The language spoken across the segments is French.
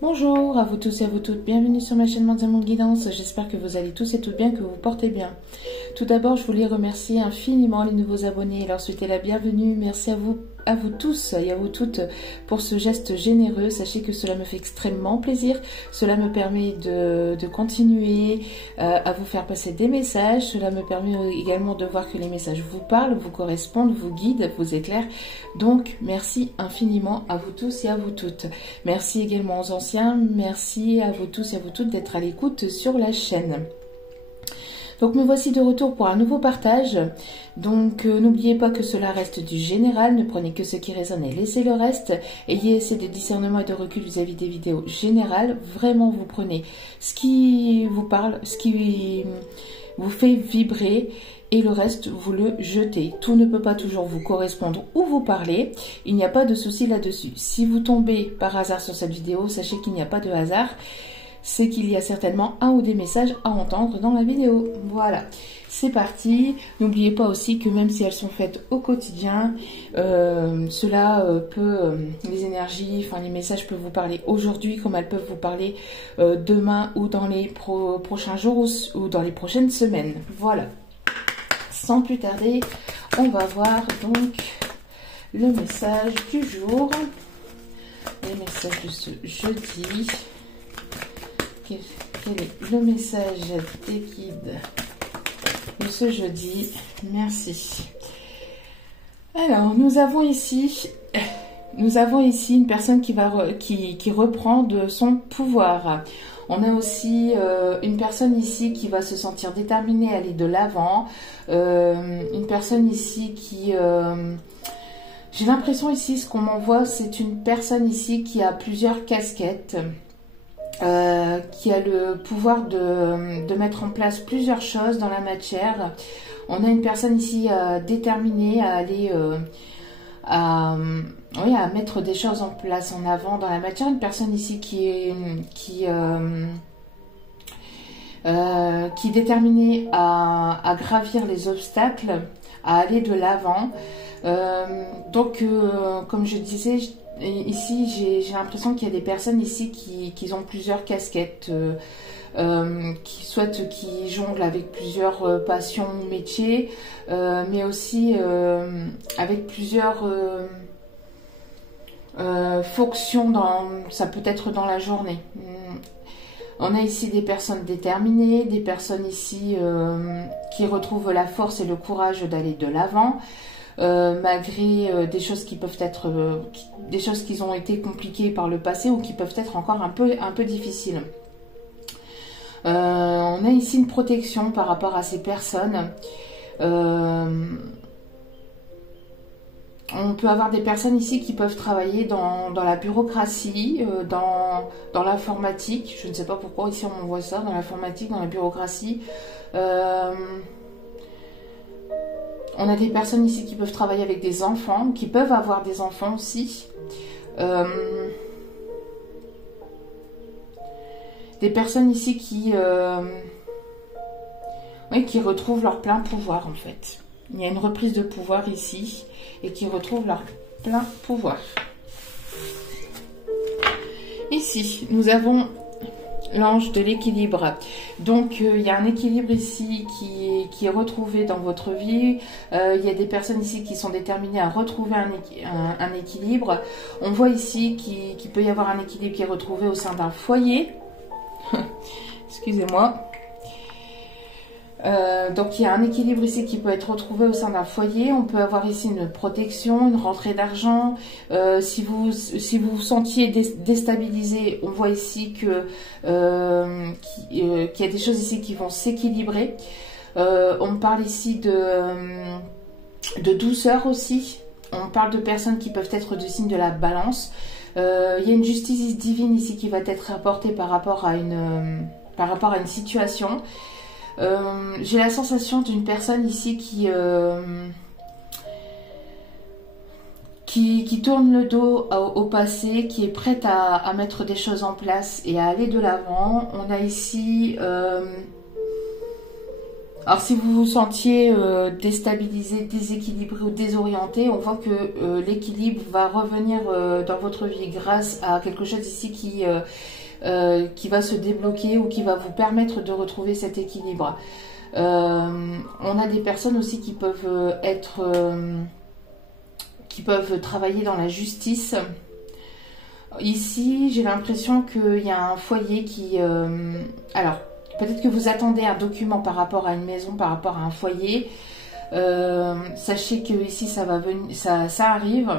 Bonjour à vous tous et à vous toutes, bienvenue sur ma chaîne Monde Guidance, j'espère que vous allez tous et toutes bien, que vous vous portez bien. Tout d'abord, je voulais remercier infiniment les nouveaux abonnés et leur souhaiter la bienvenue. Merci à vous tous et à vous toutes pour ce geste généreux. Sachez que cela me fait extrêmement plaisir, cela me permet de continuer à vous faire passer des messages, cela me permet également de voir que les messages vous parlent, vous correspondent, vous guident, vous éclairent. Donc, merci infiniment à vous tous et à vous toutes. Merci également aux anciens, merci à vous tous et à vous toutes d'être à l'écoute sur la chaîne. Donc me voici de retour pour un nouveau partage. Donc n'oubliez pas que cela reste du général, ne prenez que ce qui résonne et laissez le reste. Ayez assez de discernement et de recul vis-à-vis des vidéos générales. Vraiment vous prenez ce qui vous parle, ce qui vous fait vibrer et le reste vous le jetez. Tout ne peut pas toujours vous correspondre ou vous parler, il n'y a pas de souci là-dessus. Si vous tombez par hasard sur cette vidéo, sachez qu'il n'y a pas de hasard. C'est qu'il y a certainement un ou des messages à entendre dans la vidéo. Voilà, c'est parti. N'oubliez pas aussi que même si elles sont faites au quotidien, cela peut, les énergies, enfin les messages peuvent vous parler aujourd'hui comme elles peuvent vous parler demain ou dans les prochains jours ou dans les prochaines semaines. Voilà, sans plus tarder, on va voir donc le message du jour, les messages de ce jeudi. Quel est le message des guides de ce jeudi? Merci. Alors, nous avons ici une personne qui reprend de son pouvoir. On a aussi une personne ici qui va se sentir déterminée à aller de l'avant. Une personne ici qui... j'ai l'impression ici, ce qu'on m'envoie, c'est une personne ici qui a plusieurs casquettes. Qui a le pouvoir de mettre en place plusieurs choses dans la matière. On a une personne ici déterminée à aller à mettre des choses en place en avant dans la matière. Une personne ici qui est déterminée à gravir les obstacles, à aller de l'avant. Donc comme je disais, ici, j'ai l'impression qu'il y a des personnes ici qui ont plusieurs casquettes, qui jonglent avec plusieurs passions ou métiers, mais aussi avec plusieurs fonctions, ça peut être dans la journée. On a ici des personnes déterminées, des personnes ici qui retrouvent la force et le courage d'aller de l'avant. Malgré des choses qui peuvent être des choses qui ont été compliquées par le passé ou qui peuvent être encore un peu difficiles. On a ici une protection par rapport à ces personnes. On peut avoir des personnes ici qui peuvent travailler dans la bureaucratie, dans l'informatique. Je ne sais pas pourquoi ici on voit ça, dans l'informatique, dans la bureaucratie. On a des personnes ici qui peuvent travailler avec des enfants, qui peuvent avoir des enfants aussi. Des personnes ici qui retrouvent leur plein pouvoir en fait. Il y a une reprise de pouvoir ici et qui retrouvent leur plein pouvoir. Ici, nous avons l'ange de l'équilibre. Donc il y a un équilibre ici qui est retrouvé dans votre vie. Il y a des personnes ici qui sont déterminées à retrouver un équilibre. On voit ici qu'il peut y avoir un équilibre qui est retrouvé au sein d'un foyer. Excusez-moi. Donc il y a un équilibre ici qui peut être retrouvé au sein d'un foyer. On peut avoir ici une protection, une rentrée d'argent. Si vous vous sentiez déstabilisé, on voit ici qu'il y a des choses ici qui vont s'équilibrer. On parle ici de douceur aussi. On parle de personnes qui peuvent être du signe de la balance. Il y a une justice divine ici qui va être apportée par rapport à une situation. J'ai la sensation d'une personne ici qui tourne le dos au passé, qui est prête à mettre des choses en place et à aller de l'avant. On a ici Alors si vous vous sentiez déstabilisé, déséquilibré ou désorienté, on voit que l'équilibre va revenir dans votre vie grâce à quelque chose ici qui va se débloquer ou qui va vous permettre de retrouver cet équilibre. On a des personnes aussi qui peuvent qui peuvent travailler dans la justice. Ici, j'ai l'impression qu'il y a un foyer qui... alors, peut-être que vous attendez un document par rapport à une maison, par rapport à un foyer. Sachez que ici, ça va venir, ça arrive.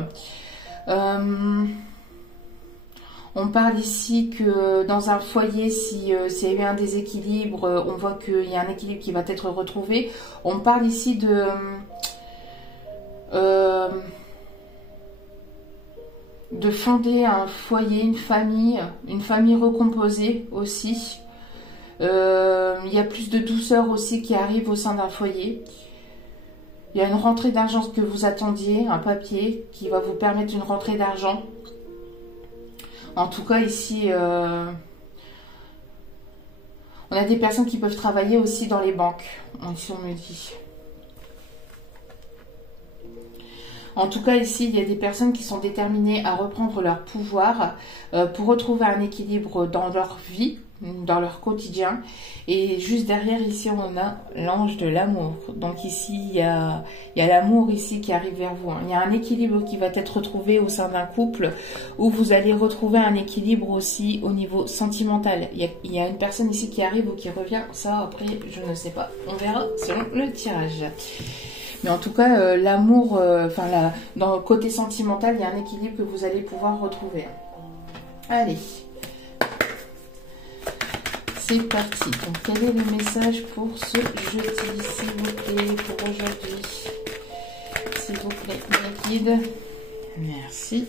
On parle ici que dans un foyer, s'il y a eu un déséquilibre, on voit qu'il y a un équilibre qui va être retrouvé. On parle ici de fonder un foyer, une famille recomposée aussi. Il y a plus de douceur aussi qui arrive au sein d'un foyer. Il y a une rentrée d'argent que vous attendiez, un papier qui va vous permettre une rentrée d'argent. En tout cas ici, on a des personnes qui peuvent travailler aussi dans les banques, ici on me dit. En tout cas, ici, il y a des personnes qui sont déterminées à reprendre leur pouvoir pour retrouver un équilibre dans leur vie, dans leur quotidien. Et juste derrière, ici, on a l'ange de l'amour. Donc ici, il y a l'amour ici qui arrive vers vous. Il y a un équilibre qui va être retrouvé au sein d'un couple où vous allez retrouver un équilibre aussi au niveau sentimental. Il y a une personne ici qui arrive ou qui revient. Ça, après, je ne sais pas. On verra selon le tirage. Mais en tout cas, l'amour, dans le côté sentimental, il y a un équilibre que vous allez pouvoir retrouver. Allez. C'est parti. Donc, quel est le message pour ce jeudi, s'il vous plaît, pour aujourd'hui? S'il vous plaît, mes guides. Merci.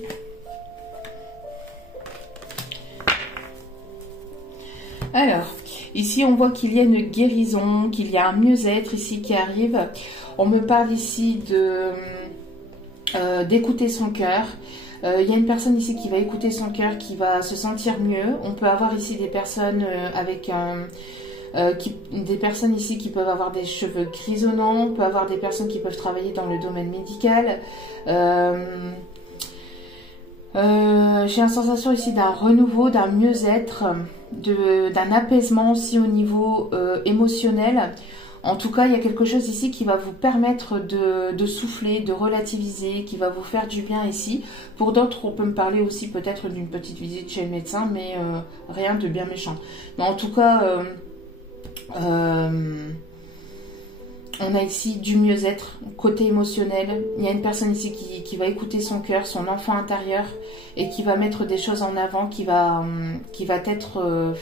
Alors, ici, on voit qu'il y a une guérison, qu'il y a un mieux-être ici qui arrive. On me parle ici d'écouter son cœur. Il y a une personne ici qui va écouter son cœur, qui va se sentir mieux. On peut avoir ici des personnes des personnes ici qui peuvent avoir des cheveux grisonnants. On peut avoir des personnes qui peuvent travailler dans le domaine médical. J'ai une sensation ici d'un renouveau, d'un mieux-être, d'un apaisement aussi au niveau émotionnel. En tout cas, il y a quelque chose ici qui va vous permettre de souffler, de relativiser, qui va vous faire du bien ici. Pour d'autres, on peut me parler aussi peut-être d'une petite visite chez le médecin, mais rien de bien méchant. Mais en tout cas, on a ici du mieux-être, côté émotionnel. Il y a une personne ici qui va écouter son cœur, son enfant intérieur, et qui va mettre des choses en avant, qui va être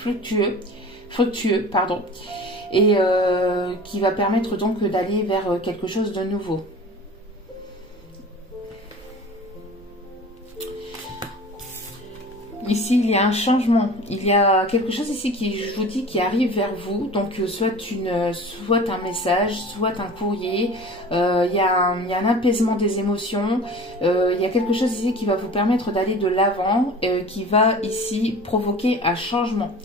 fructueux, pardon. Et qui va permettre donc d'aller vers quelque chose de nouveau. Ici, il y a un changement. Il y a quelque chose ici qui, je vous dis, qui arrive vers vous. Donc, soit un message, soit un courrier. Il y a un apaisement des émotions. Il y a quelque chose ici qui va vous permettre d'aller de l'avant, qui va ici provoquer un changement.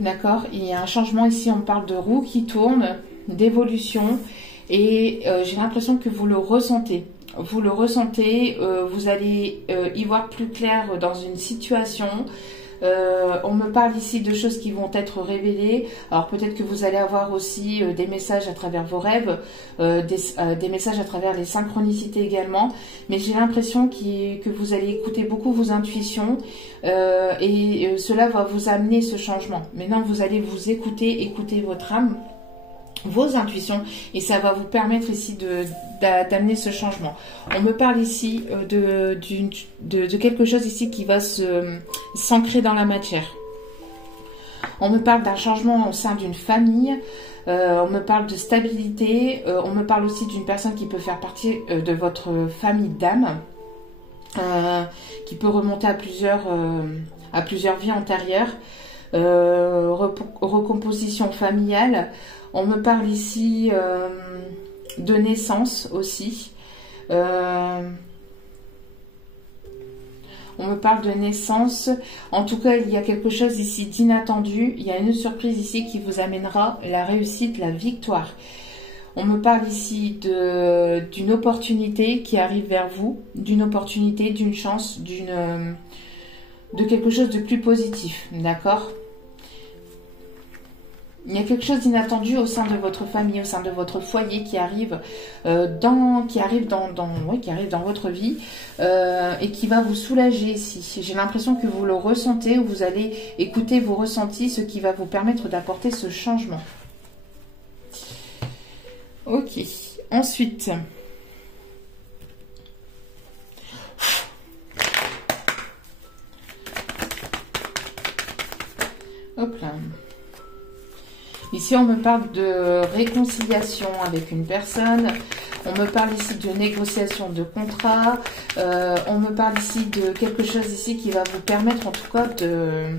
D'accord, il y a un changement ici, on parle de roue qui tourne, d'évolution, et j'ai l'impression que vous le ressentez. Vous le ressentez, vous allez y voir plus clair dans une situation. On me parle ici de choses qui vont être révélées. Alors peut-être que vous allez avoir aussi des messages à travers vos rêves, des messages à travers les synchronicités également. Mais j'ai l'impression que vous allez écouter beaucoup vos intuitions et cela va vous amener ce changement. Maintenant, vous allez vous écouter votre âme, vos intuitions, et ça va vous permettre ici d'amener ce changement. On me parle ici de quelque chose ici qui va s'ancrer dans la matière. On me parle d'un changement au sein d'une famille. On me parle de stabilité. On me parle aussi d'une personne qui peut faire partie de votre famille d'âme, qui peut remonter à plusieurs vies antérieures. Recomposition familiale. On me parle ici de naissance aussi. On me parle de naissance. En tout cas, il y a quelque chose ici d'inattendu. Il y a une surprise ici qui vous amènera la réussite, la victoire. On me parle ici d'une opportunité qui arrive vers vous, d'une opportunité, d'une chance, de quelque chose de plus positif, d'accord? Il y a quelque chose d'inattendu au sein de votre famille, au sein de votre foyer qui arrive dans votre vie et qui va vous soulager ici. J'ai l'impression que vous le ressentez ou vous allez écouter vos ressentis, ce qui va vous permettre d'apporter ce changement. Ok, ensuite, hop là. Ici, on me parle de réconciliation avec une personne. On me parle ici de négociation de contrat. On me parle ici de quelque chose ici qui va vous permettre en tout cas de...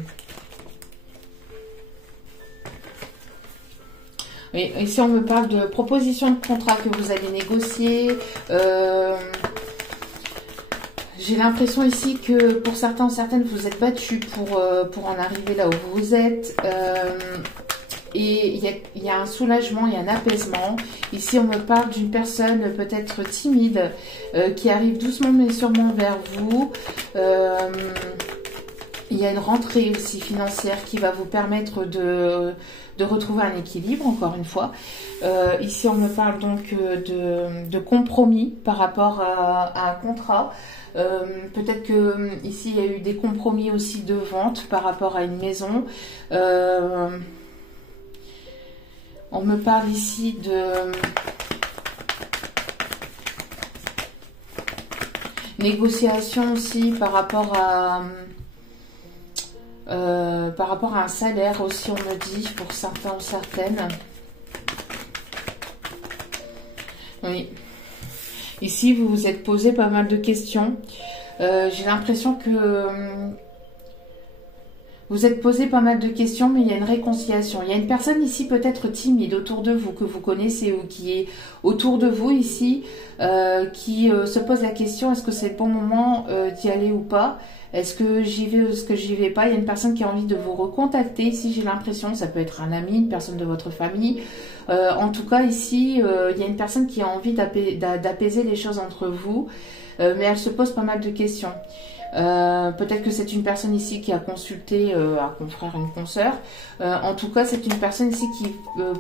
Oui, ici, on me parle de proposition de contrat que vous allez négocier. J'ai l'impression ici que pour certains ou certaines, vous êtes battus pour en arriver là où vous êtes. Et il y a un soulagement, il y a un apaisement. Ici, on me parle d'une personne peut-être timide qui arrive doucement mais sûrement vers vous. Il y a une rentrée aussi financière qui va vous permettre de retrouver un équilibre, encore une fois. Ici, on me parle donc de compromis par rapport à un contrat. Peut-être que ici, il y a eu des compromis aussi de vente par rapport à une maison. On me parle ici de négociation aussi par rapport à un salaire aussi, on me dit, pour certains ou certaines. Oui. Ici, vous vous êtes posé pas mal de questions. J'ai l'impression que... vous êtes posé pas mal de questions, mais il y a une réconciliation. Il y a une personne ici peut-être timide autour de vous, que vous connaissez ou qui est autour de vous ici, qui se pose la question, est-ce que c'est le bon moment d'y aller ou pas? Est-ce que j'y vais ou est-ce que j'y vais pas? Il y a une personne qui a envie de vous recontacter ici, j'ai l'impression. Ça peut être un ami, une personne de votre famille. En tout cas, ici, il y a une personne qui a envie d'apaiser les choses entre vous, mais elle se pose pas mal de questions. Peut-être que c'est une personne ici qui a consulté un confrère, une consoeur. En tout cas, c'est une personne ici qui,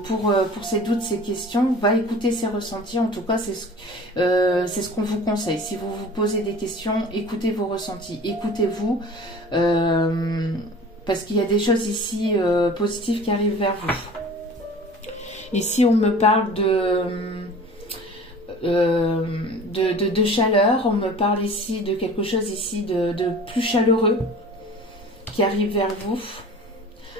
pour ses doutes, ses questions, va écouter ses ressentis. En tout cas, c'est ce qu'on vous conseille. Si vous vous posez des questions, écoutez vos ressentis, écoutez-vous, parce qu'il y a des choses ici positives qui arrivent vers vous. Ici, on me parle de chaleur, on me parle ici de quelque chose ici de plus chaleureux qui arrive vers vous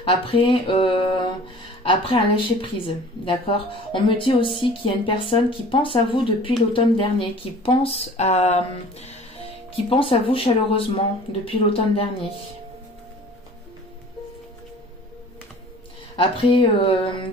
après un lâcher prise, d'accord? On me dit aussi qu'il y a une personne qui pense à vous depuis l'automne dernier, qui pense à vous chaleureusement depuis l'automne dernier. Après,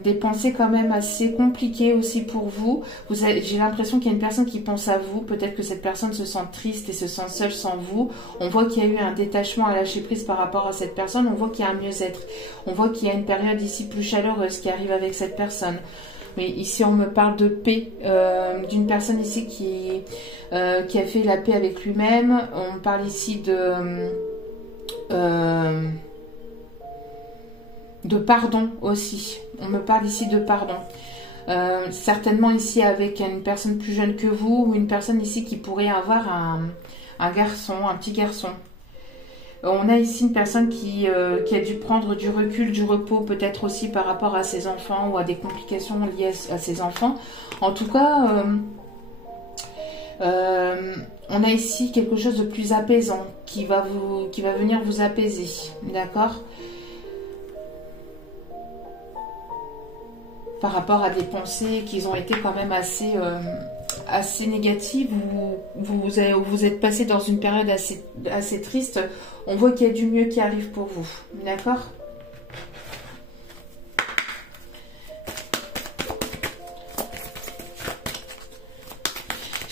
des pensées quand même assez compliquées aussi pour vous. J'ai l'impression qu'il y a une personne qui pense à vous. Peut-être que cette personne se sent triste et se sent seule sans vous. On voit qu'il y a eu un détachement à lâcher prise par rapport à cette personne. On voit qu'il y a un mieux-être. On voit qu'il y a une période ici plus chaleureuse qui arrive avec cette personne. Mais ici, on me parle de paix, d'une personne ici qui a fait la paix avec lui-même. On parle ici de pardon aussi. On me parle ici de pardon. Certainement ici avec une personne plus jeune que vous ou une personne ici qui pourrait avoir un garçon, un petit garçon. On a ici une personne qui a dû prendre du recul, du repos, peut-être aussi par rapport à ses enfants ou à des complications liées à ses enfants. En tout cas, on a ici quelque chose de plus apaisant qui va venir vous apaiser. D'accord ? Par rapport à des pensées qui ont été quand même assez négatives, vous êtes passé dans une période assez triste. On voit qu'il y a du mieux qui arrive pour vous. D'accord ?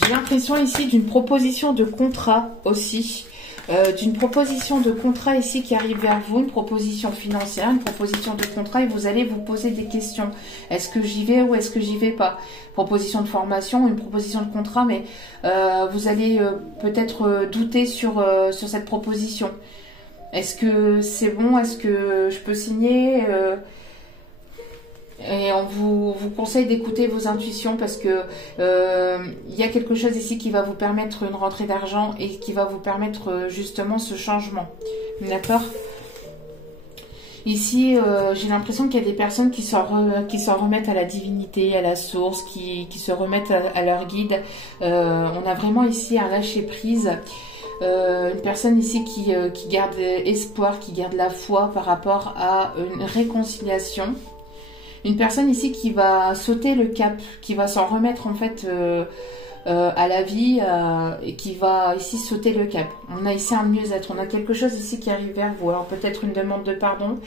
J'ai l'impression ici d'une proposition de contrat aussi. d'une proposition de contrat ici qui arrive vers vous, une proposition financière, une proposition de contrat, et vous allez vous poser des questions. Est-ce que j'y vais ou est-ce que j'y vais pas? Proposition de formation, une proposition de contrat, mais vous allez peut-être douter sur cette proposition. Est-ce que c'est bon? Est-ce que je peux signer? Et on vous conseille d'écouter vos intuitions parce que il y a quelque chose ici qui va vous permettre une rentrée d'argent et qui va vous permettre justement ce changement. D'accord? Ici, j'ai l'impression qu'il y a des personnes qui s'en remettent à la divinité, à la source, qui se remettent à leur guide. On a vraiment ici un lâcher-prise. Une personne ici qui garde espoir, qui garde la foi par rapport à une réconciliation. Une personne ici qui va sauter le cap, qui va s'en remettre en fait à la vie et qui va ici sauter le cap. On a ici un mieux-être, on a quelque chose ici qui arrive vers vous. Alors peut-être une demande de pardon,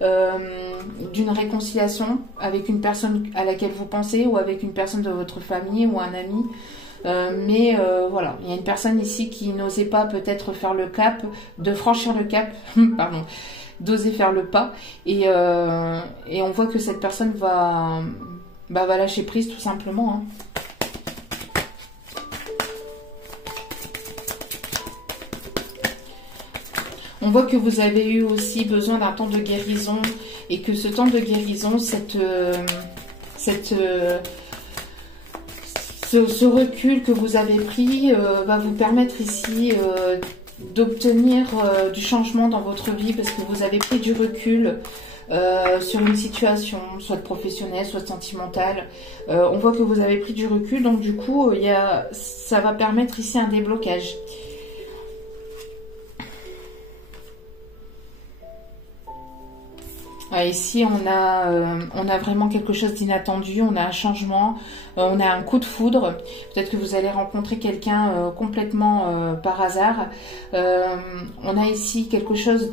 d'une réconciliation avec une personne à laquelle vous pensez ou avec une personne de votre famille ou un ami. Voilà, il y a une personne ici qui n'osait pas peut-être faire le cap, de franchir le cap, pardon, d'oser faire le pas, et on voit que cette personne va lâcher prise tout simplement. Hein. On voit que vous avez eu aussi besoin d'un temps de guérison et que ce temps de guérison, ce recul que vous avez pris va vous permettre ici d'obtenir du changement dans votre vie parce que vous avez pris du recul sur une situation, soit professionnelle, soit sentimentale. On voit que vous avez pris du recul, donc du coup, ça va permettre ici un déblocage. Ici, on a vraiment quelque chose d'inattendu, on a un changement, on a un coup de foudre. Peut-être que vous allez rencontrer quelqu'un complètement par hasard. On a ici quelque chose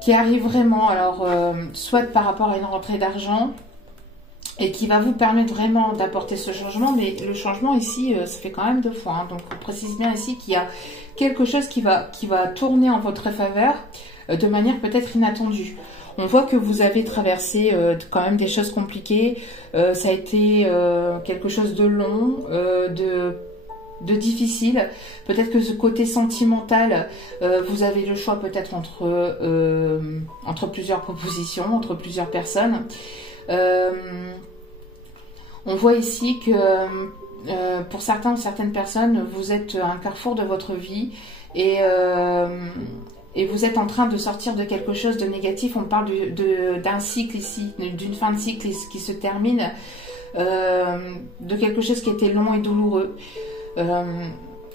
qui arrive vraiment, alors soit par rapport à une rentrée d'argent et qui va vous permettre vraiment d'apporter ce changement, mais le changement ici, ça fait quand même 2 fois. Hein. Donc, on précise bien ici qu'il y a quelque chose qui va tourner en votre faveur de manière peut-être inattendue. On voit que vous avez traversé quand même des choses compliquées. Ça a été quelque chose de long, de difficile. Peut-être que ce côté sentimental, vous avez le choix peut-être entre plusieurs propositions, entre plusieurs personnes. On voit ici que pour certains ou certaines personnes, vous êtes à un carrefour de votre vie et vous êtes en train de sortir de quelque chose de négatif. On parle d'un cycle ici, d'une fin de cycle qui se termine, de quelque chose qui était long et douloureux.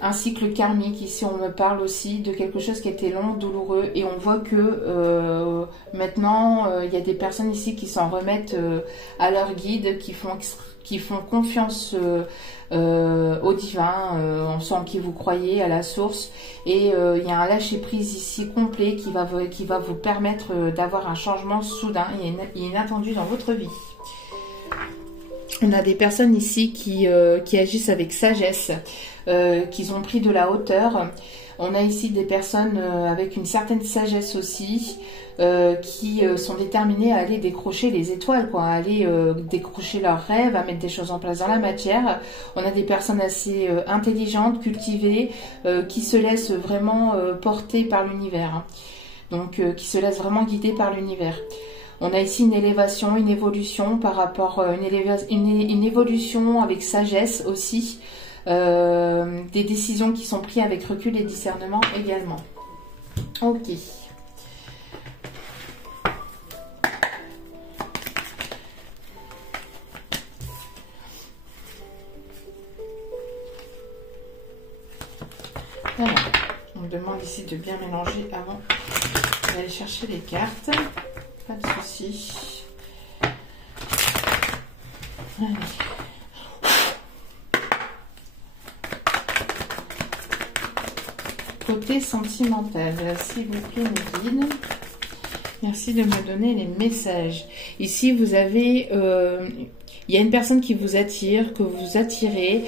Un cycle karmique, ici on me parle aussi de quelque chose qui était long, douloureux, et on voit que maintenant il y a des personnes ici qui s'en remettent à leur guide, qui font confiance au divin, en sent qui vous croyez, à la source, et il y a un lâcher prise ici complet qui va vous permettre d'avoir un changement soudain et inattendu dans votre vie. On a des personnes ici qui agissent avec sagesse, qui ont pris de la hauteur. On a ici des personnes avec une certaine sagesse aussi, qui sont déterminées à aller décrocher les étoiles, quoi, à aller décrocher leurs rêves, à mettre des choses en place dans la matière. On a des personnes assez intelligentes, cultivées, qui se laissent vraiment porter par l'univers, hein. Donc qui se laissent vraiment guider par l'univers. On a ici une élévation, une évolution par rapport à une évolution avec sagesse aussi. Des décisions qui sont prises avec recul et discernement également. Ok. Voilà. On me demande ici de bien mélanger avant d'aller chercher les cartes. Pas de souci. Allez. Côté sentimental, s'il vous plaît, mes guides. Merci de me donner les messages. Ici, vous avez... Il y a une personne qui vous attire, que vous attirez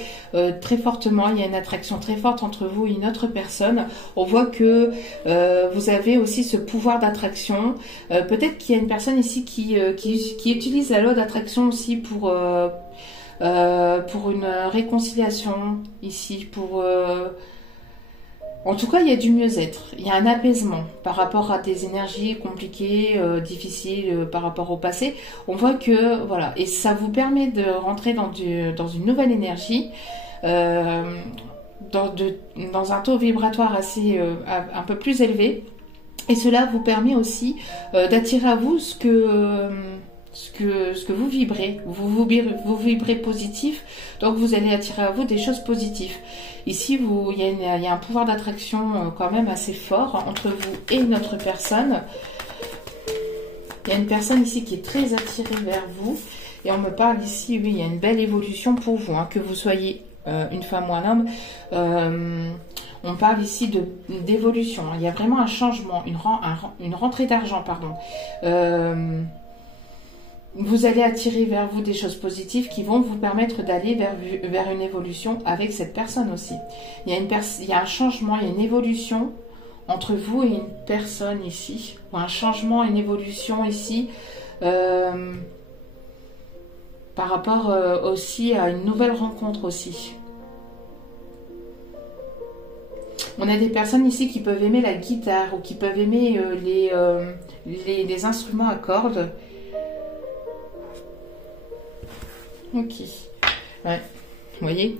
très fortement. Il y a une attraction très forte entre vous et une autre personne. On voit que vous avez aussi ce pouvoir d'attraction. Peut-être qu'il y a une personne ici qui utilise la loi d'attraction aussi pour une réconciliation ici, en tout cas, il y a du mieux-être, il y a un apaisement par rapport à des énergies compliquées, difficiles par rapport au passé. On voit que, voilà, et ça vous permet de rentrer dans une nouvelle énergie, dans un taux vibratoire assez, un peu plus élevé. Et cela vous permet aussi d'attirer à vous ce que vous vibrez. Vous vibrez positif, donc vous allez attirer à vous des choses positives. Ici, il y a un pouvoir d'attraction quand même assez fort entre vous et une autre personne. Il y a une personne ici qui est très attirée vers vous. Et on me parle ici, oui, il y a une belle évolution pour vous, hein, que vous soyez une femme ou un homme. On parle ici d'évolution. Il y a vraiment un changement, une rentrée d'argent, pardon. Vous allez attirer vers vous des choses positives qui vont vous permettre d'aller vers une évolution avec cette personne aussi. Il y a un changement, il y a une évolution entre vous et une personne ici. Ou un changement, une évolution ici par rapport aussi à une nouvelle rencontre aussi. On a des personnes ici qui peuvent aimer la guitare ou qui peuvent aimer les instruments à cordes. Ok. Ouais. Vous voyez,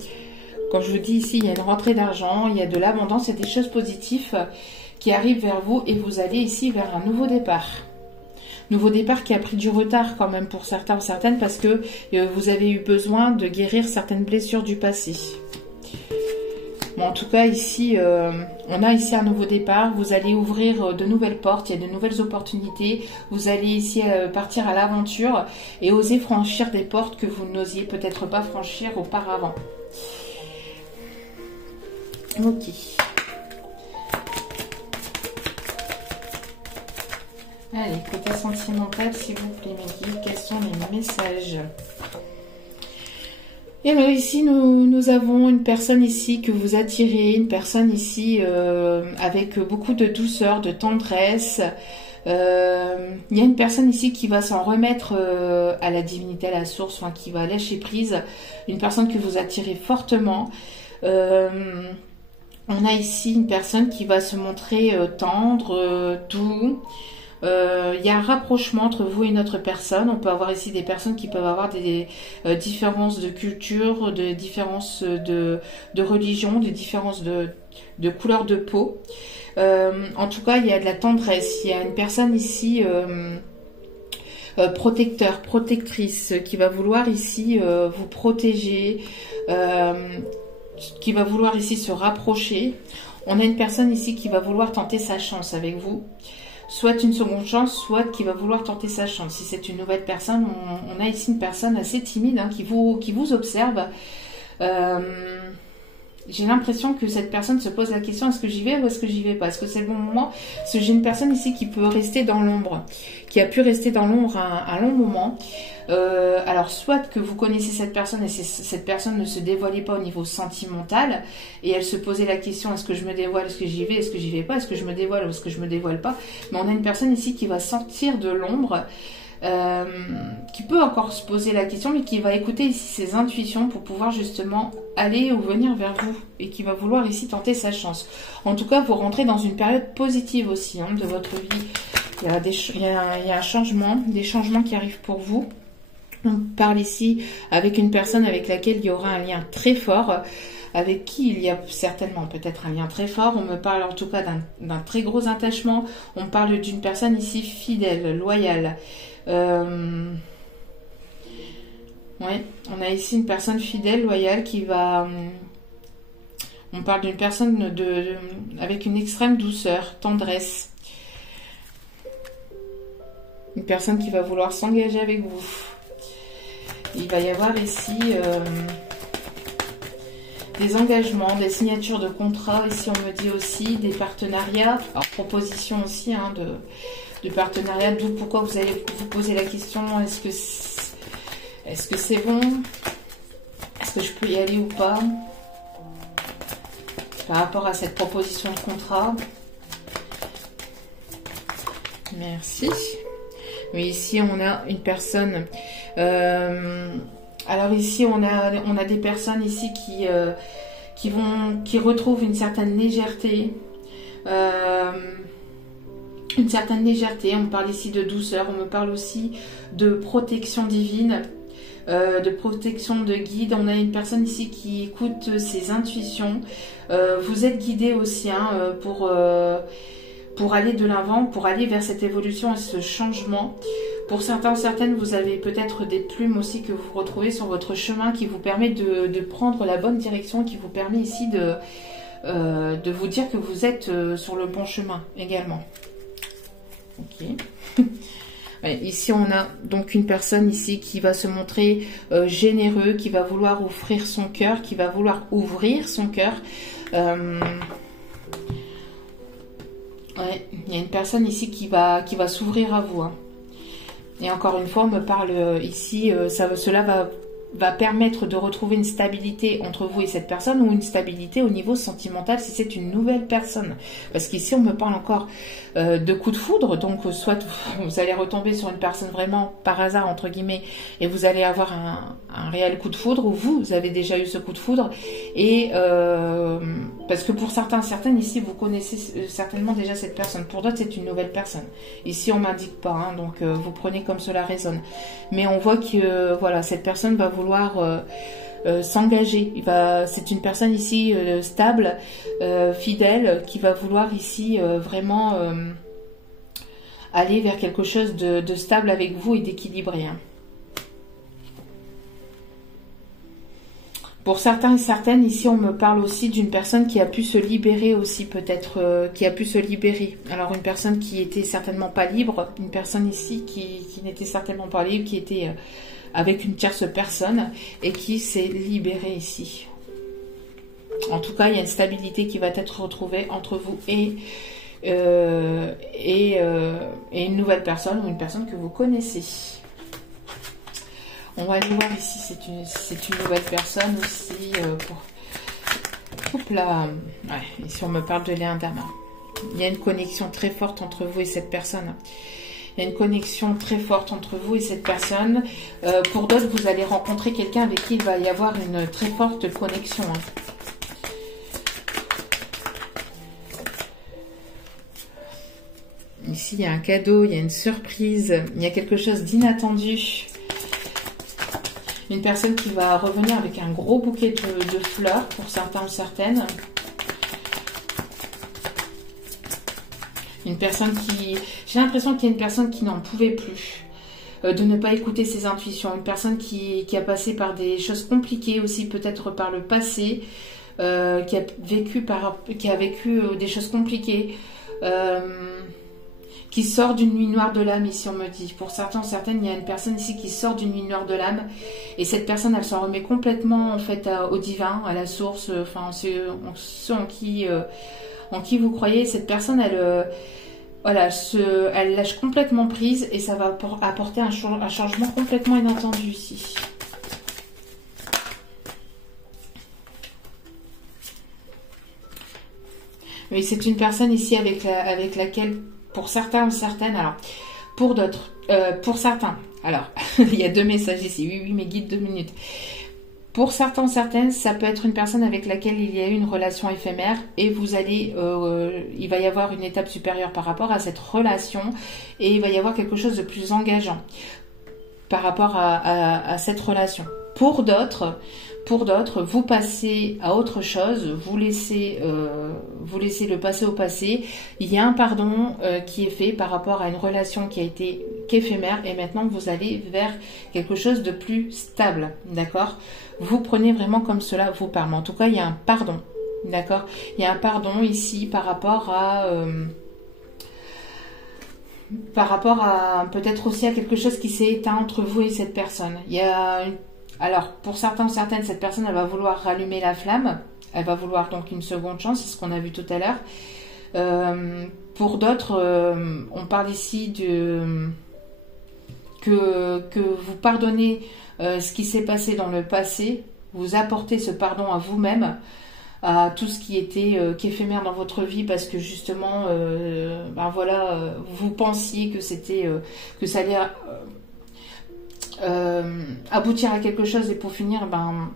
quand je vous dis ici, il y a une rentrée d'argent, il y a de l'abondance, il y a des choses positives qui arrivent vers vous et vous allez ici vers un nouveau départ. Nouveau départ qui a pris du retard quand même pour certains ou certaines parce que vous avez eu besoin de guérir certaines blessures du passé. Bon, en tout cas, ici, on a ici un nouveau départ. Vous allez ouvrir de nouvelles portes, il y a de nouvelles opportunités. Vous allez ici partir à l'aventure et oser franchir des portes que vous n'osiez peut-être pas franchir auparavant. Ok. Allez, côté sentimental, s'il vous plaît, mes guides, quels sont les messages ? Et alors ici, nous avons une personne ici que vous attirez, une personne ici avec beaucoup de douceur, de tendresse. Il y a une personne ici qui va s'en remettre à la divinité, à la source, enfin, qui va lâcher prise. Une personne que vous attirez fortement. On a ici une personne qui va se montrer tendre, doux. Il y a un rapprochement entre vous et une autre personne. On peut avoir ici des personnes qui peuvent avoir des différences de culture, des différences de religion, des différences de couleur de peau. En tout cas, il y a de la tendresse. Il y a une personne ici protecteur, protectrice, qui va vouloir ici vous protéger, qui va vouloir ici se rapprocher. On a une personne ici qui va vouloir tenter sa chance avec vous. Soit une seconde chance, soit qui va vouloir tenter sa chance. Si c'est une nouvelle personne, on a ici une personne assez timide hein, qui vous observe. J'ai l'impression que cette personne se pose la question, est-ce que j'y vais ou est-ce que j'y vais pas? Est-ce que c'est le bon moment? Parce que j'ai une personne ici qui peut rester dans l'ombre, qui a pu rester dans l'ombre un long moment. Alors soit que vous connaissez cette personne et cette personne ne se dévoilait pas au niveau sentimental et elle se posait la question, est-ce que je me dévoile, est-ce que j'y vais, est-ce que j'y vais pas, est-ce que je me dévoile ou est-ce que je me dévoile pas? Mais on a une personne ici qui va sortir de l'ombre, qui peut encore se poser la question, mais qui va écouter ici ses intuitions pour pouvoir justement aller ou venir vers vous et qui va vouloir ici tenter sa chance. En tout cas, vous rentrez dans une période positive aussi hein, de votre vie. Il y a un changement, des changements qui arrivent pour vous. On parle ici avec une personne avec laquelle il y aura un lien très fort, avec qui il y a certainement peut-être un lien très fort. On me parle en tout cas d'un très gros attachement. On parle d'une personne ici fidèle, loyale. Ouais, on a ici une personne fidèle, loyale qui va... On parle d'une personne avec une extrême douceur, tendresse. Une personne qui va vouloir s'engager avec vous. Il va y avoir ici des engagements, des signatures de contrats. Ici, on me dit aussi des partenariats. Alors, proposition aussi hein, de partenariat. D'où pourquoi vous allez vous poser la question, est-ce que Est-ce que c'est bon? Est-ce que je peux y aller ou pas? Par rapport à cette proposition de contrat. Merci. Oui, ici on a une personne. Alors ici on a des personnes ici qui retrouvent une certaine légèreté. Une certaine légèreté. On me parle ici de douceur. On me parle aussi de protection divine. De protection de guide. On a une personne ici qui écoute ses intuitions. Vous êtes guidé aussi pour aller de l'avant, pour aller vers cette évolution et ce changement. Pour certains, certaines, vous avez peut-être des plumes aussi que vous retrouvez sur votre chemin qui vous permet de prendre la bonne direction, qui vous permet ici de vous dire que vous êtes sur le bon chemin également. Ok. Ouais, ici, on a donc une personne ici qui va se montrer généreux, qui va vouloir offrir son cœur, qui va vouloir ouvrir son cœur. Ouais, il y a une personne ici qui va s'ouvrir à vous. Hein. Et encore une fois, on me parle ici, cela va permettre de retrouver une stabilité entre vous et cette personne ou une stabilité au niveau sentimental si c'est une nouvelle personne. Parce qu'ici, on me parle encore de coup de foudre. Donc, soit vous allez retomber sur une personne vraiment par hasard, entre guillemets, et vous allez avoir un réel coup de foudre, ou vous avez déjà eu ce coup de foudre. Et parce que pour certaines ici, vous connaissez certainement déjà cette personne. Pour d'autres, c'est une nouvelle personne. Ici, on m'indique pas, hein, donc vous prenez comme cela résonne. Mais on voit que voilà, cette personne va vouloir s'engager. C'est une personne ici stable, fidèle, qui va vouloir ici vraiment aller vers quelque chose de stable avec vous et d'équilibré. Hein. Pour certains et certaines, ici, on me parle aussi d'une personne qui a pu se libérer aussi, peut-être, qui a pu se libérer. Alors, une personne qui était certainement pas libre, une personne ici qui n'était certainement pas libre, qui était avec une tierce personne et qui s'est libérée ici. En tout cas, il y a une stabilité qui va être retrouvée entre vous et une nouvelle personne ou une personne que vous connaissez. On va aller voir ici, c'est une nouvelle personne aussi. Hop là. Ouais, ici on me parle de lien interne. Il y a une connexion très forte entre vous et cette personne. Il y a une connexion très forte entre vous et cette personne. Pour d'autres, vous allez rencontrer quelqu'un avec qui il va y avoir une très forte connexion. Ici, il y a un cadeau, il y a une surprise, il y a quelque chose d'inattendu. Une personne qui va revenir avec un gros bouquet de fleurs pour certains ou certaines. Une personne qui... J'ai l'impression qu'il y a une personne qui n'en pouvait plus de ne pas écouter ses intuitions. Une personne qui a passé par des choses compliquées aussi, peut-être par le passé, qui a vécu des choses compliquées, qui sort d'une nuit noire de l'âme, ici on me dit. Pour certains, certaines, il y a une personne ici qui sort d'une nuit noire de l'âme, et cette personne, elle s'en remet complètement en fait au divin, à la source, enfin ceux en qui vous croyez. Cette personne, elle lâche complètement prise, et ça va apporter un changement complètement inattendu ici. Oui, c'est une personne ici avec laquelle, pour certains ou certaines, alors, pour d'autres, pour certains, alors, il y a 2 messages ici, oui, mes guides 2 minutes. Pour certains ou certaines, ça peut être une personne avec laquelle il y a eu une relation éphémère, et il va y avoir une étape supérieure par rapport à cette relation, et il va y avoir quelque chose de plus engageant par rapport à cette relation. Pour d'autres, vous passez à autre chose, vous laissez le passé au passé. Il y a un pardon qui est fait par rapport à une relation qui a été éphémère, et maintenant vous allez vers quelque chose de plus stable, d'accord? Vous prenez vraiment comme cela vous parle. Mais en tout cas, il y a un pardon, d'accord? Il y a un pardon ici par rapport à peut-être aussi à quelque chose qui s'est éteint entre vous et cette personne. Alors, pour certains ou certaines, cette personne, elle va vouloir rallumer la flamme. Elle va vouloir donc une seconde chance, c'est ce qu'on a vu tout à l'heure. Pour d'autres, on parle ici que vous pardonnez ce qui s'est passé dans le passé, vous apportez ce pardon à vous-même, à tout ce qui était qui est éphémère dans votre vie, parce que justement, ben voilà, vous pensiez que c'était que ça allait aboutir à quelque chose, et pour finir, ben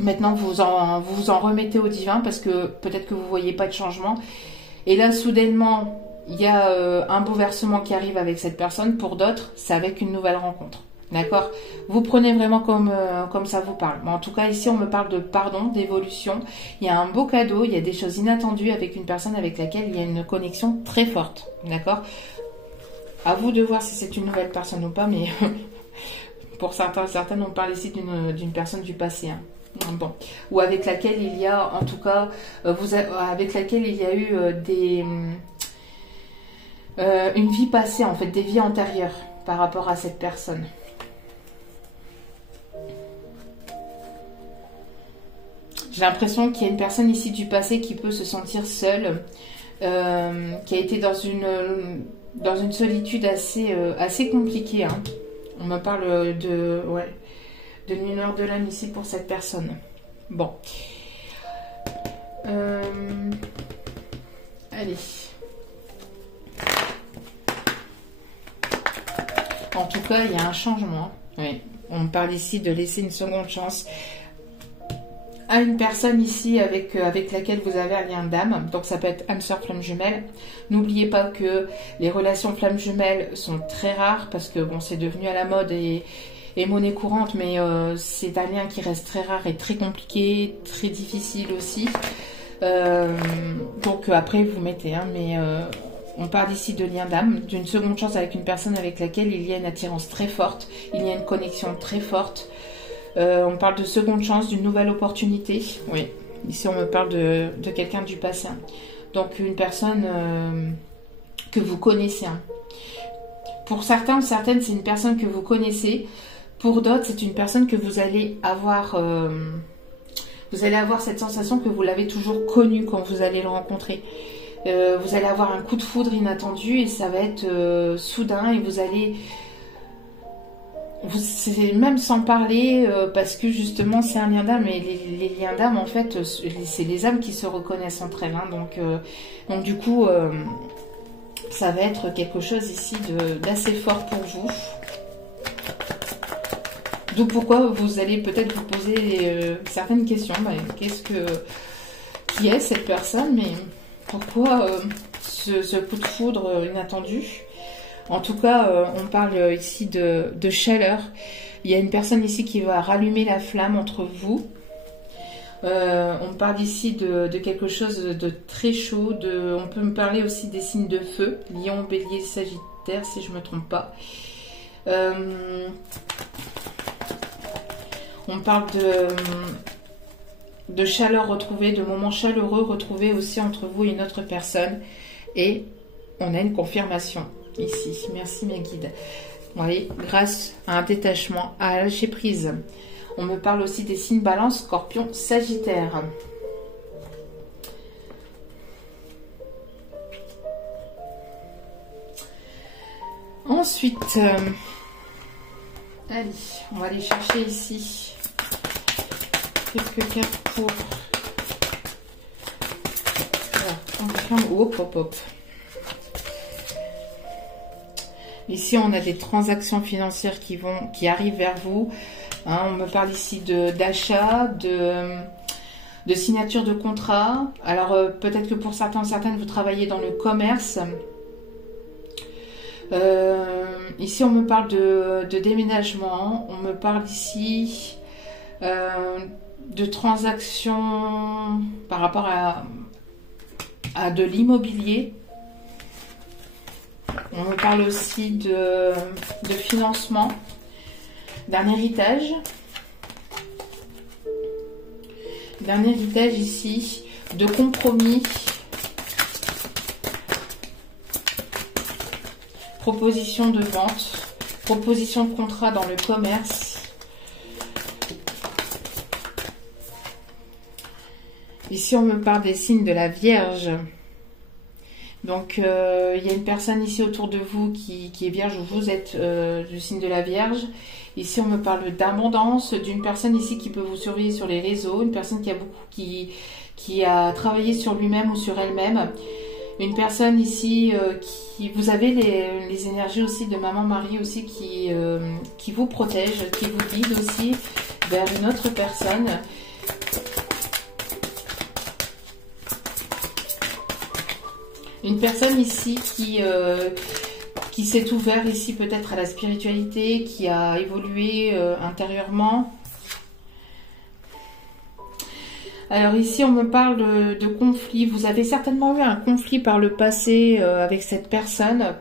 maintenant vous vous en remettez au divin, parce que peut-être que vous voyez pas de changement, et là soudainement il y a un bouleversement qui arrive avec cette personne. Pour d'autres, c'est avec une nouvelle rencontre. D'accord? Vous prenez vraiment comme ça vous parle. Mais en tout cas, ici, on me parle de pardon, d'évolution. Il y a un beau cadeau, il y a des choses inattendues avec une personne avec laquelle il y a une connexion très forte. D'accord? À vous de voir si c'est une nouvelle personne ou pas, mais pour certaines, on parle ici d'une personne du passé. Hein. Bon. Ou avec laquelle il y a, en tout cas, avec laquelle il y a eu une vie passée, en fait, des vies antérieures par rapport à cette personne. J'ai l'impression qu'il y a une personne ici du passé qui peut se sentir seule, qui a été dans une solitude assez compliquée. Hein. On me parle de lumière de l'âme ici pour cette personne. Bon. Allez. En tout cas, il y a un changement. Oui. On me parle ici de laisser une seconde chance à une personne ici avec laquelle vous avez un lien d'âme. Donc ça peut être âme sœur, flamme jumelle. N'oubliez pas que les relations flamme jumelle sont très rares, parce que bon, c'est devenu à la mode et monnaie courante, mais c'est un lien qui reste très rare et très compliqué, très difficile aussi. Donc après vous mettez, hein, mais on parle ici de lien d'âme, d'une seconde chance avec une personne avec laquelle il y a une attirance très forte, il y a une connexion très forte. On parle de seconde chance, d'une nouvelle opportunité. Oui, ici on me parle de quelqu'un du passé. Donc une personne que vous connaissez. Hein. Pour certains ou certaines, c'est une personne que vous connaissez. Pour d'autres, c'est une personne que vous allez avoir cette sensation que vous l'avez toujours connu quand vous allez le rencontrer. Vous allez avoir un coup de foudre inattendu, et ça va être soudain, et vous allez... C'est même sans parler, parce que justement c'est un lien d'âme, et les liens d'âme, en fait, c'est les âmes qui se reconnaissent entre elles. Hein, donc du coup, ça va être quelque chose ici d'assez fort pour vous. D'où pourquoi vous allez peut-être vous poser certaines questions. Bah, qui est cette personne, mais pourquoi ce coup de foudre inattendu? En tout cas, on parle ici de chaleur. Il y a une personne ici qui va rallumer la flamme entre vous. On parle ici de quelque chose de très chaud. On peut me parler aussi des signes de feu. Lion, Bélier, Sagittaire, si je ne me trompe pas. On parle de chaleur retrouvée, de moments chaleureux retrouvés aussi entre vous et une autre personne. Et on a une confirmation ici. Merci mes guides. Oui, grâce à un détachement, à lâcher prise. On me parle aussi des signes Balance, Scorpion, Sagittaire. Ensuite, allez, on va aller chercher ici quelques cartes pour... Voilà, hop, hop, hop. Ici, on a des transactions financières qui arrivent vers vous. Hein, on me parle ici d'achat, de signature de contrat. Alors, peut-être que pour certains ou certaines, vous travaillez dans le commerce. Ici, on me parle de déménagement. On me parle ici de transactions par rapport à de l'immobilier. On me parle aussi de financement, d'un héritage. D'un héritage ici, de compromis. Proposition de vente, proposition de contrat dans le commerce. Ici, on me parle des signes de la Vierge. Donc, il y a une personne ici autour de vous qui est vierge, ou vous êtes du signe de la Vierge. Ici, on me parle d'abondance, d'une personne ici qui peut vous surveiller sur les réseaux, une personne qui a travaillé sur lui-même ou sur elle-même. Une personne ici qui... Vous avez les énergies aussi de maman Marie aussi qui vous protège, qui vous guide aussi vers une autre personne. Une personne ici qui s'est ouverte ici peut-être à la spiritualité, qui a évolué intérieurement. Alors ici, on me parle de conflit. Vous avez certainement eu un conflit par le passé avec cette personne.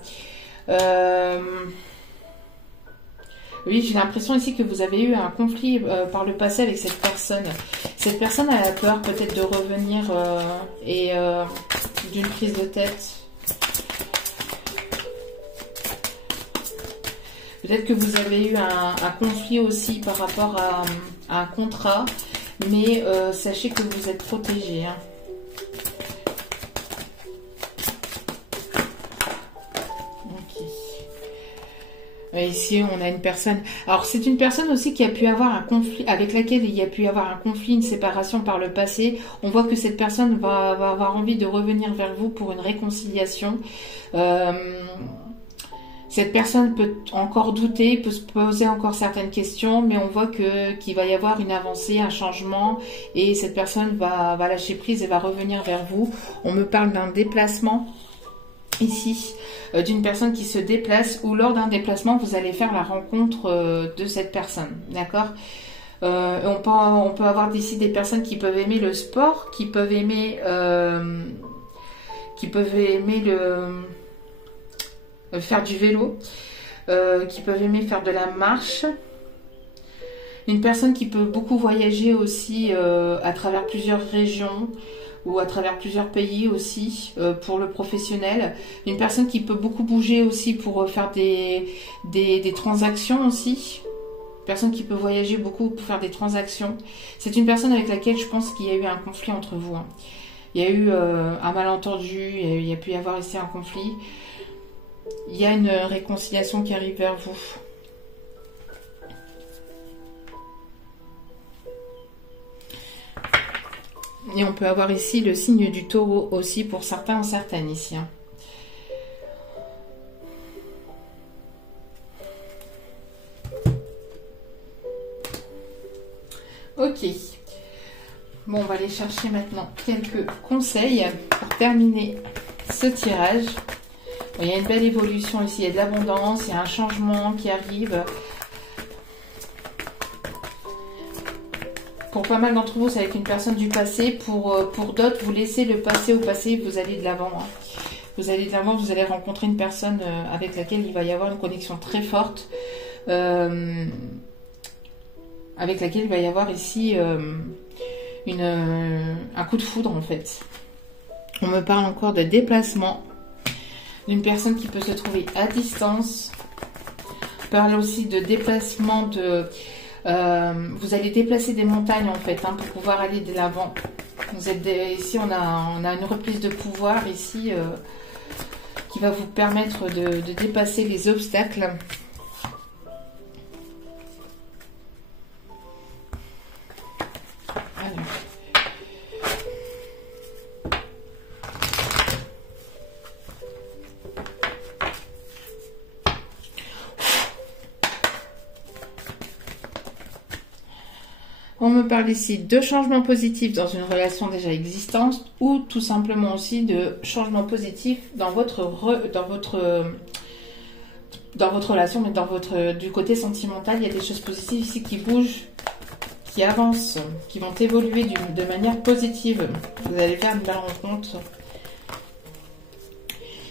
Oui, j'ai l'impression ici que vous avez eu un conflit par le passé avec cette personne. Cette personne a la peur peut-être de revenir et d'une prise de tête. Peut-être que vous avez eu un conflit aussi par rapport à un contrat. Mais sachez que vous êtes protégé. Hein. Ok. Ici, on a une personne. Alors, c'est une personne aussi qui a pu avoir un conflit, avec laquelle il y a pu avoir un conflit, une séparation par le passé. On voit que cette personne va avoir envie de revenir vers vous pour une réconciliation. Cette personne peut encore douter, peut se poser encore certaines questions, mais on voit qu'il va y avoir une avancée, un changement, et cette personne va lâcher prise et va revenir vers vous. On me parle d'un déplacement ici, d'une personne qui se déplace, ou lors d'un déplacement, vous allez faire la rencontre de cette personne, d'accord ? On peut avoir ici des personnes qui peuvent aimer le sport, qui peuvent aimer faire du vélo, qui peuvent aimer faire de la marche. Une personne qui peut beaucoup voyager aussi à travers plusieurs régions ou à travers plusieurs pays aussi pour le professionnel. Une personne qui peut beaucoup bouger aussi pour faire des transactions aussi. Une personne qui peut voyager beaucoup pour faire des transactions. C'est une personne avec laquelle je pense qu'il y a eu un conflit entre vous. Hein. Il y a eu un malentendu, il y a pu y avoir ici un conflit. Il y a une réconciliation qui arrive vers vous. Et on peut avoir ici le signe du taureau aussi pour certains ou certaines ici. Hein. Ok. Bon, on va aller chercher maintenant quelques conseils pour terminer ce tirage. Il y a une belle évolution ici, il y a de l'abondance, il y a un changement qui arrive. Pour pas mal d'entre vous, c'est avec une personne du passé. Pour d'autres, vous laissez le passé au passé, vous allez de l'avant. Hein. Vous allez de l'avant, vous allez rencontrer une personne avec laquelle il va y avoir une connexion très forte. Avec laquelle il va y avoir ici un coup de foudre en fait. On me parle encore de déplacement. D'une personne qui peut se trouver à distance. On parle aussi de déplacement de... vous allez déplacer des montagnes en fait hein, pour pouvoir aller de l'avant. Ici on a une reprise de pouvoir ici qui va vous permettre de dépasser les obstacles. Alors. On me parle ici de changements positifs dans une relation déjà existante ou tout simplement aussi de changements positifs dans votre relation, mais du côté sentimental, il y a des choses positives ici qui bougent, qui avancent, qui vont évoluer de manière positive. Vous allez faire une belle rencontre.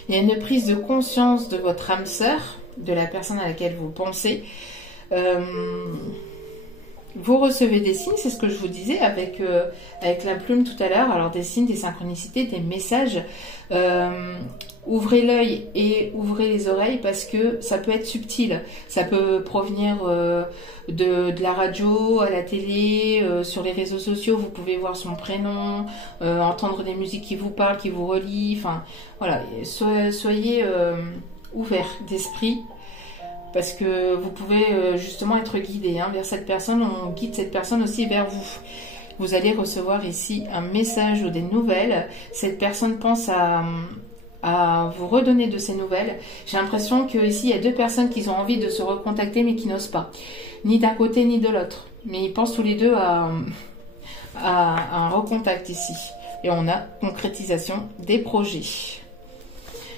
Il y a une prise de conscience de votre âme sœur, de la personne à laquelle vous pensez. vous recevez des signes, c'est ce que je vous disais avec, avec la plume tout à l'heure. Alors des signes, des synchronicités, des messages. Ouvrez l'œil et ouvrez les oreilles parce que ça peut être subtil. Ça peut provenir de la radio, à la télé, sur les réseaux sociaux. Vous pouvez voir son prénom, entendre des musiques qui vous parlent, qui vous relient. Enfin, voilà, soyez ouverts d'esprit. Parce que vous pouvez justement être guidé vers cette personne. On guide cette personne aussi vers vous. Vous allez recevoir ici un message ou des nouvelles. Cette personne pense à vous redonner de ces nouvelles. J'ai l'impression qu'ici, il y a deux personnes qui ont envie de se recontacter mais qui n'osent pas. Ni d'un côté ni de l'autre. Mais ils pensent tous les deux à un recontact ici. Et on a concrétisation des projets.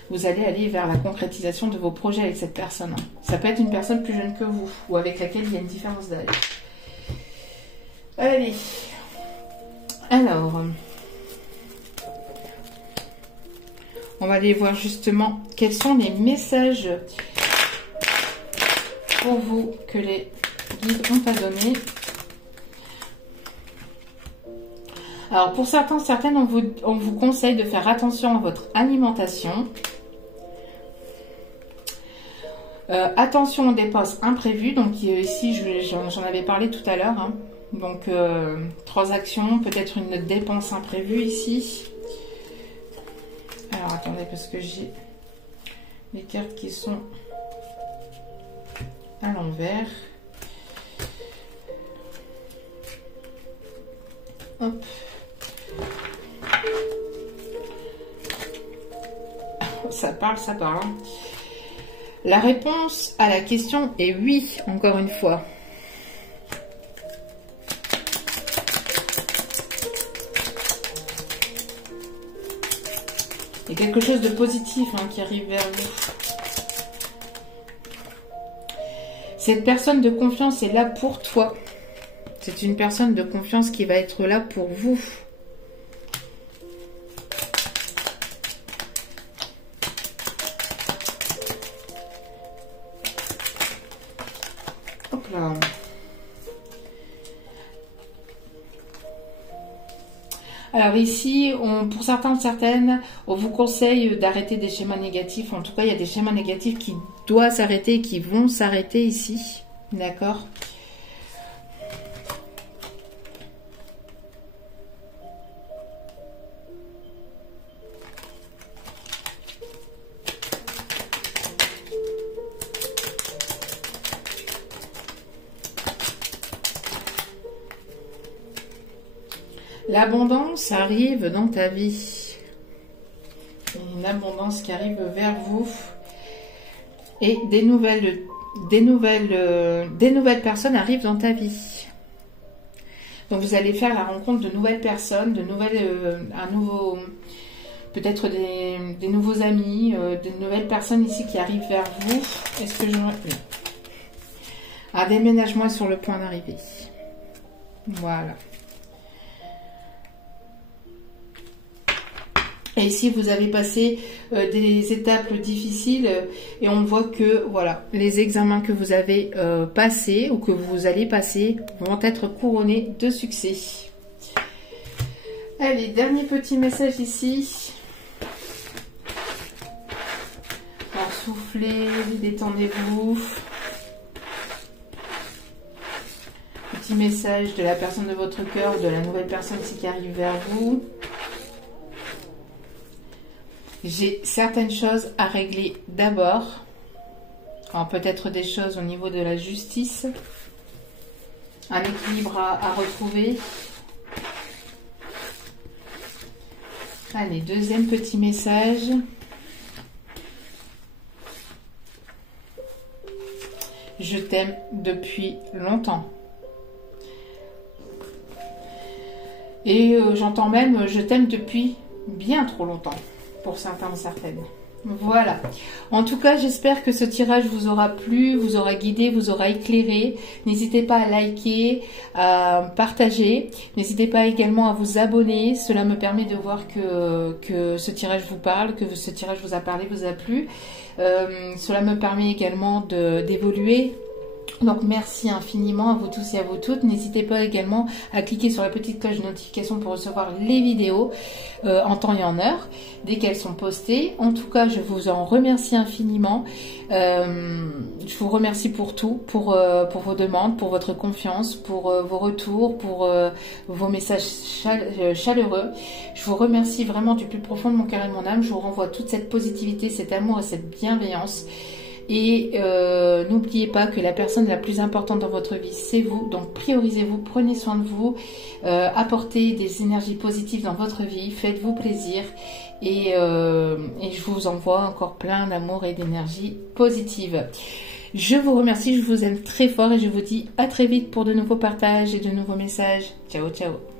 Vous allez aller vers la concrétisation de vos projets avec cette personne. Ça peut être une personne plus jeune que vous ou avec laquelle il y a une différence d'âge. Allez. Alors, on va aller voir justement quels sont les messages pour vous que les guides ont à donner. Alors, pour certains, certaines, on vous conseille de faire attention à votre alimentation. Attention aux dépenses imprévues. Donc ici, j'en avais parlé tout à l'heure. Donc, transaction, peut-être une dépense imprévue ici. Alors, attendez, parce que j'ai les cartes qui sont à l'envers. Hop. Ça parle, ça parle. La réponse à la question est oui, encore une fois. Il y a quelque chose de positif qui arrive vers vous. Cette personne de confiance est là pour toi. C'est une personne de confiance qui va être là pour vous. Hop là. Alors ici, pour certains ou certaines, on vous conseille d'arrêter des schémas négatifs. En tout cas, il y a des schémas négatifs qui doivent s'arrêter, qui vont s'arrêter ici. D'accord ? L'abondance arrive dans ta vie. Une abondance qui arrive vers vous. Et des nouvelles personnes arrivent dans ta vie. Donc vous allez faire la rencontre de nouvelles personnes, peut-être des nouveaux amis, de nouvelles personnes ici qui arrivent vers vous. Est-ce que un déménagement est sur le point d'arriver. Voilà. Et ici, vous avez passé des étapes difficiles et on voit que voilà, les examens que vous avez passés ou que vous allez passer vont être couronnés de succès. Allez, dernier petit message ici. Alors, soufflez, détendez-vous. Petit message de la personne de votre cœur, de la nouvelle personne ici qui arrive vers vous. J'ai certaines choses à régler d'abord. Alors peut-être des choses au niveau de la justice. Un équilibre à retrouver. Allez, deuxième petit message. Je t'aime depuis longtemps. Et j'entends même je t'aime depuis bien trop longtemps. Pour certains ou certaines. Voilà. En tout cas, j'espère que ce tirage vous aura plu, vous aura guidé, vous aura éclairé. N'hésitez pas à liker, à partager. N'hésitez pas également à vous abonner. Cela me permet de voir que ce tirage vous parle, que ce tirage vous a parlé, vous a plu. Cela me permet également d'évoluer Donc merci infiniment à vous tous et à vous toutes. N'hésitez pas également à cliquer sur la petite cloche de notification pour recevoir les vidéos en temps et en heure dès qu'elles sont postées. En tout cas, je vous en remercie infiniment. Je vous remercie pour tout, pour vos demandes, pour votre confiance, pour vos retours, pour vos messages chaleureux. Je vous remercie vraiment du plus profond de mon cœur et de mon âme. Je vous renvoie toute cette positivité, cet amour et cette bienveillance. Et n'oubliez pas que la personne la plus importante dans votre vie, c'est vous. Donc priorisez-vous, prenez soin de vous, apportez des énergies positives dans votre vie, faites-vous plaisir. Et je vous envoie encore plein d'amour et d'énergie positive. Je vous remercie, je vous aime très fort et je vous dis à très vite pour de nouveaux partages et de nouveaux messages. Ciao, ciao.